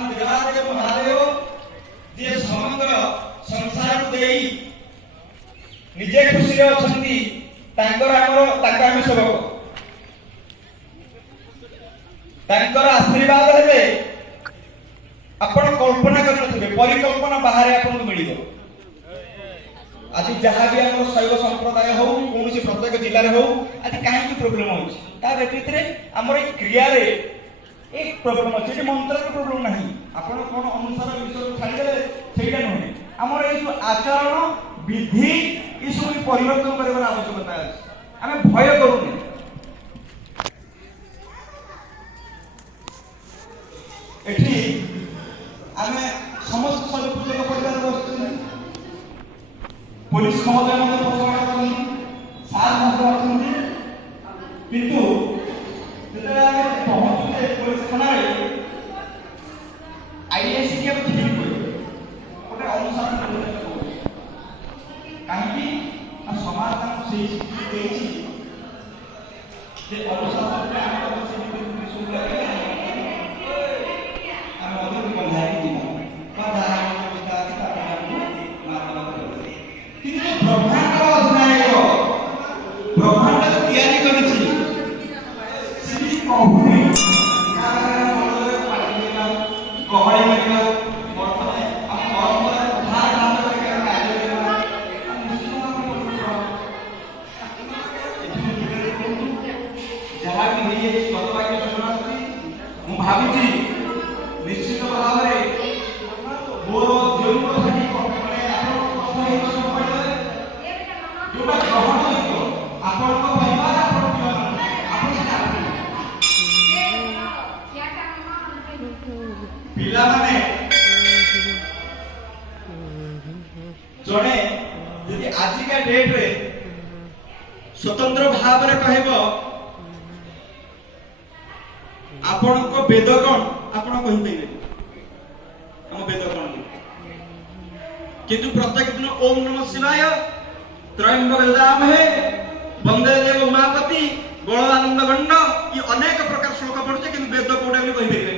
भगवान देवादेव महादेव जे समग्र संसार देई निजे खुशी रे अछंती तांकर आमे सेवक तांकर आशीर्वाद हेले आपण कल्पना करनथिबे परिकल्पना बाहर आपन मिलिबो। आज जहाँ भी आम शैव संप्रदाय हो कौन प्रत्येक जिले में हो आज कहीं प्रोब्लेम हो व्यतीत आमर क्रिया एक प्रोब्लेम अच्छे मंत्र प्रोब्लेम ना आप कौन अनुसार विषय छाड़दे से नुहे आमर ये जो आचरण विधि ये सब परिवर्तन कर आवश्यकता अच्छे आम भय करूँ एठी आम समस्त सर्वपूजक परिवार बस पुलिस महोदय सार महोदय किंतु पहुंचते पुलिस थाना आईएएस के गोटे अनुशासन कहीं समाज से निश्चित भाव में मोर जन्म जोटा ग्रहण आपण पिला माने जड़े यदि आजिका डेट रे स्वतंत्र भाव में कहब आपण को वेद कौन आपण कहते हम वेद कौन किंतु प्रत्येक दिन ओम नमः शिवाय त्रयंबक यजामहे वंदे देव उमापति बलवानंद गंड ये अनेक प्रकार श्लोक पढ़ुचे किंतु वेद कोटा कहि